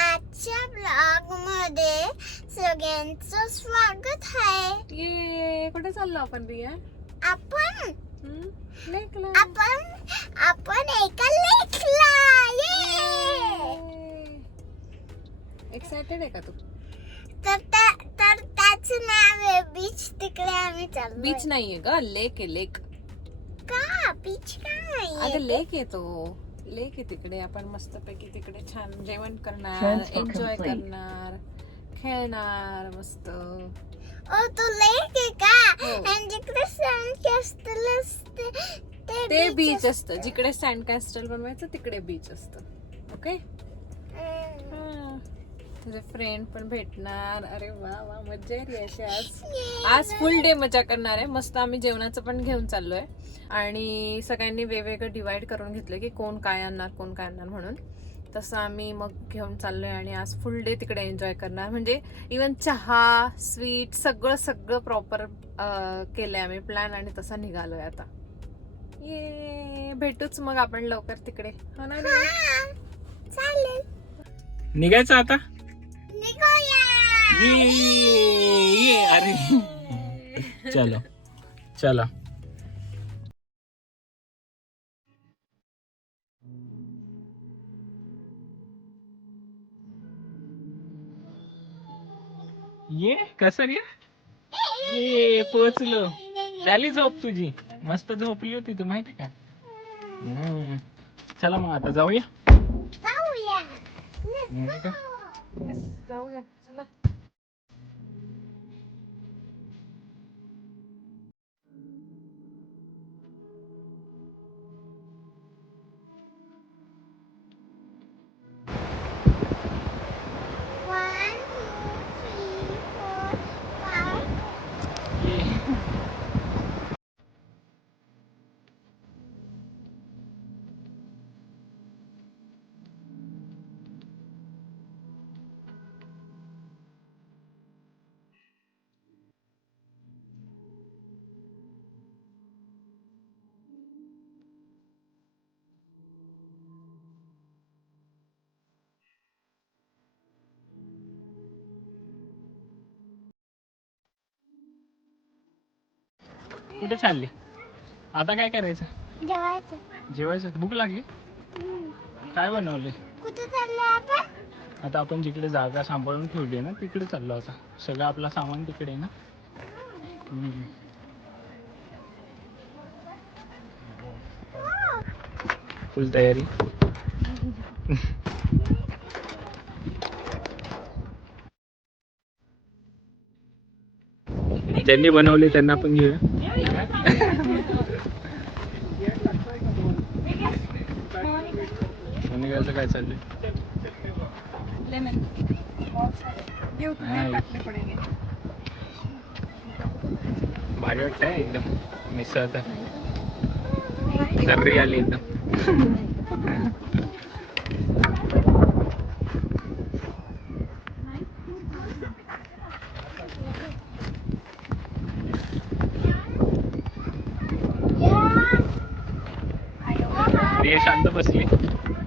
आजच्या ब्लॉगमध्ये सगळ्यांचं स्वागत आहे. ये कुठे चाललो आपण रिया आपण लेकला आपण आपण एका लेखला एक्साइटेड आहे का तू? तर त्या- तर त्याचं नाव आहे बीच तिकडे आम्ही चाललो बीच नाहीये ग लेक आहे लेक बीच अगं? लेक येतो लेक आहे तिकडे. आपण मस्तपैकी तिकडे छान जेवण करणार Transfer एन्जॉय complete. करणार खेळणार मस्त. ओ तो लेक आहे का? हो. आणि जिकडे सँड कॅस्टल असते ते बीच असतं. जिकडे सँड कॅस्टल बनवायचं तिकडे बीच असतं. ओके हम्म. तुझे फ्रेंड पण भेटणार. अरे वा वा मज्जा येईल अशी आज. आज फुल डे मजा करणार आहे. मस्त आम्ही जेवणाचं पण घेऊन चाललोय. आणि सगळ्यांनी वेगवेगळं डिवाइड करून घेतलं की कोण काय आणणार कोण काय आणणार म्हणून. तसं आम्ही मग घेऊन चाललोय आणि आज फुल डे तिकडे एन्जॉय करणार. म्हणजे इवन चहा स्वीट सगळं सगळं प्रॉपर केलंय आम्ही. प्लॅन आणि तसं निघालोय आता. ये भेटूच मग आपण लवकर तिकडे. हो ना रे? चालेल. निघायचं आता? ये ये अरे. चलो चला. ये कसं रे? ये पोचलो झाली झोप तुझी. मस्त झोपली होती तू माहिती का? हम्म. चला मग आता जाऊया. जाऊया हम्म का? जाऊया चला One, कुठे चालली? आता काय करायचं? जेवायचं. जेवायचं? भूक लागली? काय बनवले कुठे चाललो आपण आता आपण जिकडे जागा सांभाळून ठेवली आहे ना तिकडे चाललो आता. सगळं आपलं सामान तिकडे आहे ना? हम्म. फुल तयारी. ज्यांनी बनवले त्यांना पण घेऊया. मोनिकाचं काय चाललंय. भारी वाटतंय एकदम. मिसळ तर सर्री आली एकदम. शांत बसली.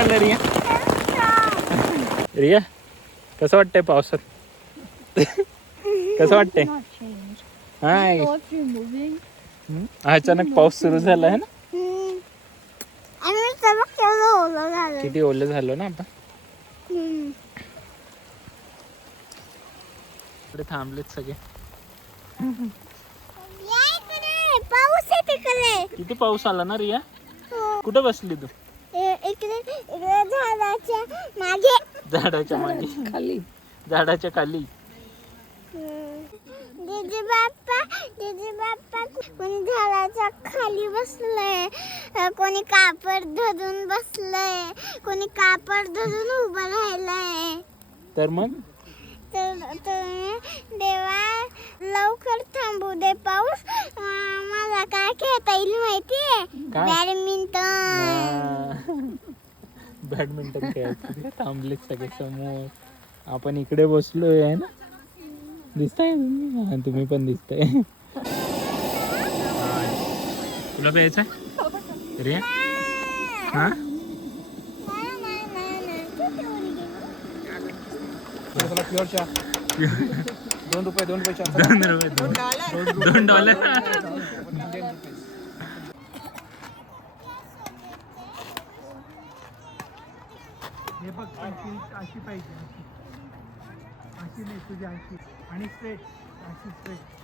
आलं रिया. रिया कसं वाटतंय पावसात? कसं वाटतंय? हाय? अचानक पाऊस सुरू झाला आहे ना? किती ओलं झालो ना आपण. इकडे थांबलेत सगळे. पाऊस किती पाऊस आला ना रिया? हो. कुठे बसली तू? इकडे इकडे झाडाच्या मागे. झाडाच्या मागे. खाली. झाडाच्या खाली. दीदी बाप्पा दीदी बाप्पा कोणी झाडाच्या खाली बसलंय. कोणी कापड धरून बसलंय. कोणी कापड धरून उभं राहिलंय. तर मग? तर तर देवा लवकर थांबू दे पाऊस. मला काय खेळता येईल माहितीये? काय? बॅडमिंटन. बॅडमिंटन खेळायचं. थांबलेत सगळे समोर. आपण इकडे बसलोय आहे ना? दिसताय? तुम्ही हा, तुम्ही पण दिसताय. तुला प्यायचं रे? हा? दोन रुपये दोन रुपये दोन रुपये दोन. दोन डॉलर. नाही तुझी अशी आणि स्ट्रेट अशी स्ट्रेट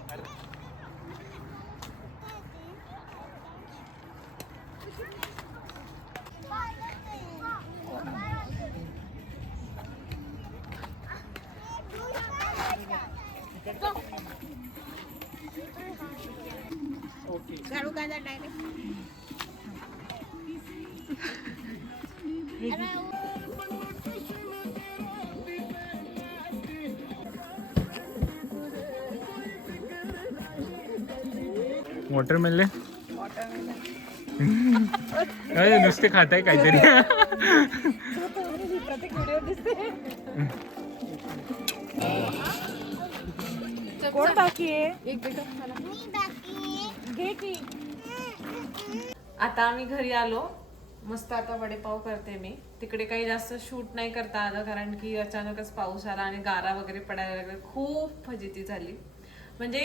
वॉटर मिळले अरे नुसते खाताय काहीतरी. कोण बाकी आहे? एक मी बाकी आता आम्ही घरी आलो. मस्त आता वडेपाव करते मी. तिकडे काही जास्त शूट नाही करता आलं कारण की अचानकच पाऊस आला आणि गारा वगैरे पडायला लागले. खूप फजिती झाली. म्हणजे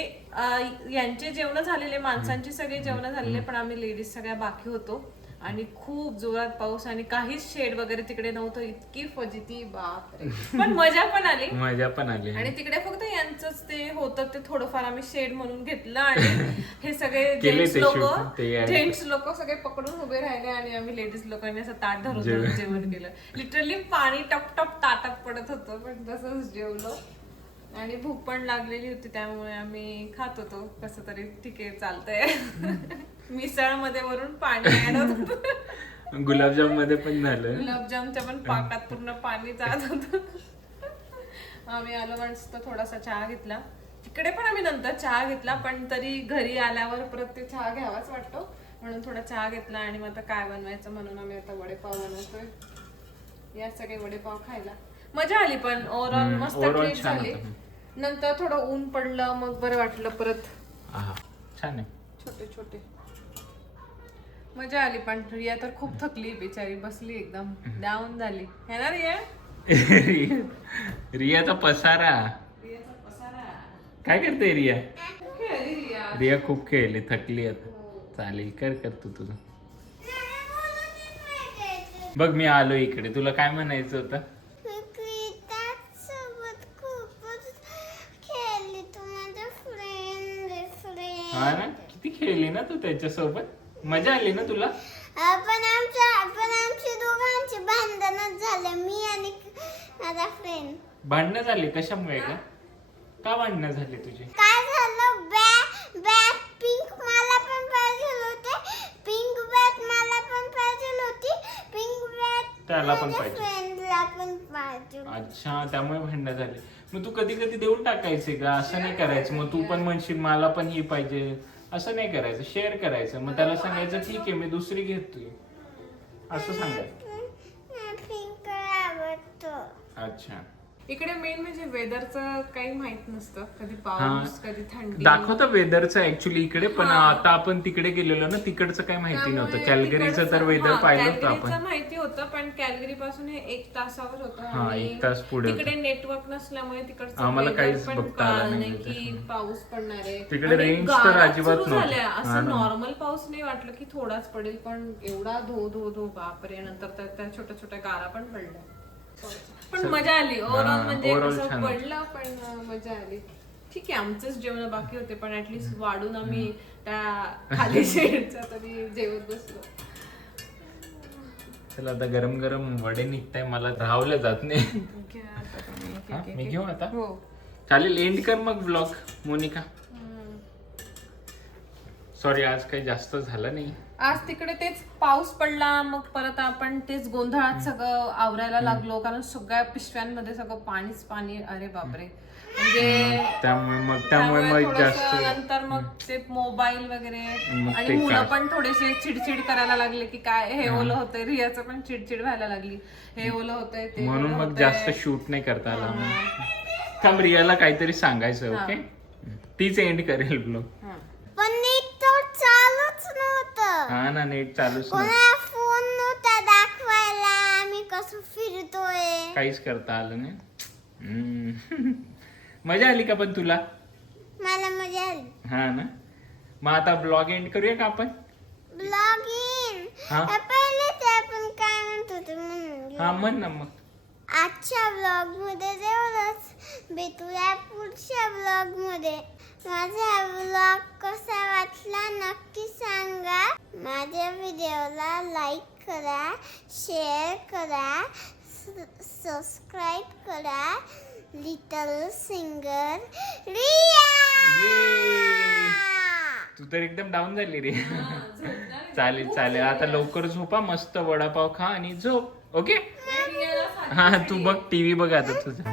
यांचे जेवण झालेले माणसांची सगळे जेवण झालेले पण आम्ही लेडीज सगळ्या बाकी होतो. आणि खूप जोरात पाऊस आणि काहीच शेड वगैरे तिकडे नव्हतं. इतकी फजिती बापरे. पण मजा पण आली. मजा पण आली. आणि तिकडे फक्त यांचंच ते होतं ते थोडंफार आम्ही शेड म्हणून घेतलं आणि हे सगळे जेंट्स लोक. जेंट्स लोक सगळे पकडून उभे राहिले आणि आम्ही लेडीज लोकांनी असं ताट धरून जेवण. धरून जेवण. केलं. लिटरली पाणी टप टप ताटात पडत होतं पण तसंच जेवलो. आणि भूक पण लागलेली होती त्यामुळे आम्ही खात होतो. कसं तरी ठीक आहे चालतंय. मिसळमध्ये वरून पाणी ऍड होत. गुलाबजाममध्ये पण झालं. गुलाबजामच्या पण पाकात पूर्ण पाणी जात होत. आम्ही आलो मस्त थोडासा चहा घेतला. तिकडे पण आम्ही नंतर चहा घेतला पण तरी घरी आल्यावर परत ते चहा घ्यावाच वाटतो. म्हणून थोडा चहा घेतला आणि मग आता काय बनवायचं म्हणून आम्ही आता वडेपाव बनवतोय. या सगळे वडेपाव खायला. मजा आली पण. ओव्हरऑल मस्त ट्रीप छान झाली. नंतर थोडं ऊन पडलं मग बरं वाटलं परत. छान आहे. छोटे छोटे. मजा आली पण. रिया तर खूप थकली बिचारी बसली एकदम. डाऊन झाली. है ना रिया? रियाचा पसारा. रियाचा पसारा. काय करते रिया? खेळली रिया. रिया खूप खेळली थकली आता. चालेल कर कर तू तुझं. बघ मी आलो इकडे. तुला काय म्हणायचं होतं सोबत खूपच खेळली तू माझा फ्रेंड हा ना? किती खेळली ना तू त्याच्यासोबत? मजा आली ना तुला? पण आमच्या पण आमची दोघांची भांडणच झाले मी आणि माझा फ्रेंड भांडणं झाली कशामुळे का का भांडणं झाली तुझी? काय झालं बॅट बॅट पिंक मला पण पाहिजे होते पिंक बॅट मला पण पाहिजे होती पिंक बॅट त्याला पण पाहिजे. फ्रेंडला पण पाहिजे. अच्छा त्यामुळे भांडणं झाली. मग तू कधी कधी देऊन टाकायचे का? असं नाही करायचं. मग तू पण म्हणशील मला पण ही पाहिजे. असं नाही करायचं. शेअर करायचं. मग त्याला सांगायचं ठीक आहे मी दुसरी घेतोय. असं सांगायचं. पिंक आवडतो. अच्छा. इकडे मेन म्हणजे वेदरचं काही माहीत नसतं कधी. पाऊस कधी थंडी दाखवतं वेदरचं ऍक्च्युली इकडे पण आता आपण तिकडे गेलेलो ना तिकडचं काही माहिती नव्हतं कॅलगरीचं तर वेदर पाहिलं होतं आपण माहिती होतं पण कॅलगरी पासून हे एक तासावर होतं एक तास पुढे. तिकडे नेटवर्क नसल्यामुळे तिकडचं आम्हाला काहीच बघता आलं नाही की पाऊस पडणार आहे तिकडे आणि range तर अजिबात. झाल्या. असं. नॉर्मल पाऊस नाही वाटलं की थोडाच पडेल पण एवढा धो धो धो बापरे नंतर त्या छोट्या छोट्या गारा पण पडल्या पण मजा आली. ओव्हरऑल म्हणजे असं. पडलं पण मजा आली. ठीक आहे आमचंच जेवण बाकी होते पण ऍटलीस्ट वाढून आम्ही त्या खाली शेडच्या तरी जेवत बसलो. चला आता गरम गरम वडे निघताय मला राहवलं जात नाही. मी घेऊ आता? हो. चालेल एंड कर मग ब्लॉग मोनिका. सॉरी आज काही जास्त झालं नाही. आज तिकडे तेच पाऊस पडला मग परत आपण तेच गोंधळात सगळं आवरायला लागलो कारण सगळ्या पिशव्यांमध्ये सगळं पाणीच पाणी अरे बापरे. म्हणजे त्यामुळे मग त्यामुळे मग जास्त नंतर मग ते मोबाईल वगैरे आणि मुलं? पण थोडेसे चिडचिड करायला लागले की काय हे ओलं होतंय रियाचं पण चिडचिड व्हायला लागली. हे ओलं होतंय ते म्हणून मग. जास्त शूट नाही करता आला थांब रियाला काहीतरी सांगायचं ओके? तीच एंड करेल ब्लॉग. हा ना नेट चालूच फोन नव्हता दाखवायला. आम्ही कसं फिरतोय. काहीच करता आलं नाही. हम्म. मजा आली का पण तुला? मला मजा आली. हा ना. मग आता ब्लॉग एंड करूया का आपण? ब्लॉग इन हा. पहिले ते आपण काय म्हणत म्हणून. घे. हा म्हण ना मग. आजच्या ब्लॉगमध्ये तेवढंच भेटूया पुढच्या ब्लॉगमध्ये. माझा ब्लॉग कसा वाटला नक्की सांगा. माझ्या व्हिडिओला लाईक करा शेअर करा सबस्क्राईब करा लिटल सिंगर रिया! तू तर एकदम डाऊन झाली रे. चालेल चालेल. आता लवकर झोपा मस्त वडापाव खा आणि झोप. ओके हा तू बघ टीव्ही बघ आता तुझं.